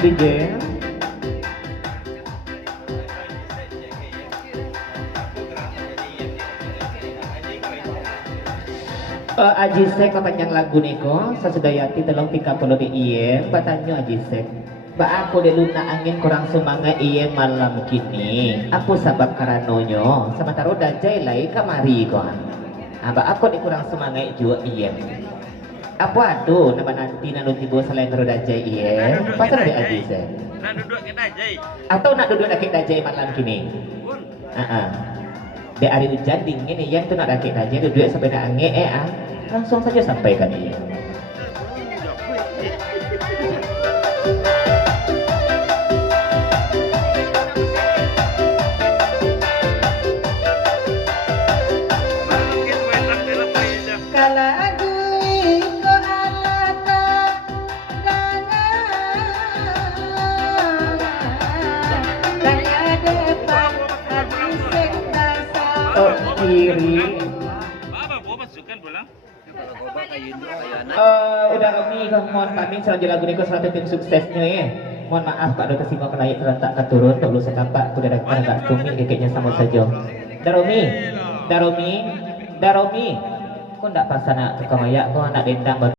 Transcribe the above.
DJ. Ajisek kepanjang lagu niko sasudayati telung 30 di iye batanyo Ajisek ba aku de luna angin kurang semangat iye malam kini aku sabab karanonyo sementara dajay lai kamari ko ba aku di kurang semangat juga iye apa aduh nama nanti nanu tibo selain dajay iye pasal de Ajisek nak duduk ke dajay atau nak duduk nakik dajay malam kini di hari hujan dingin iyan tuh nak nakik dajay duduk sampai nak angin langsung saja sampaikan ini. Kiri. Udah kami mohon pamit selanjutnya lagu ini selalu tim suksesnya ya. Mohon maaf Pak Dokter Simo kenaik terentak keturun tak perlu setapak kuda dekat agak tumit kekeknya sama saja. Daromi, kau ndak pasang nak tukang ayak kau anak dendang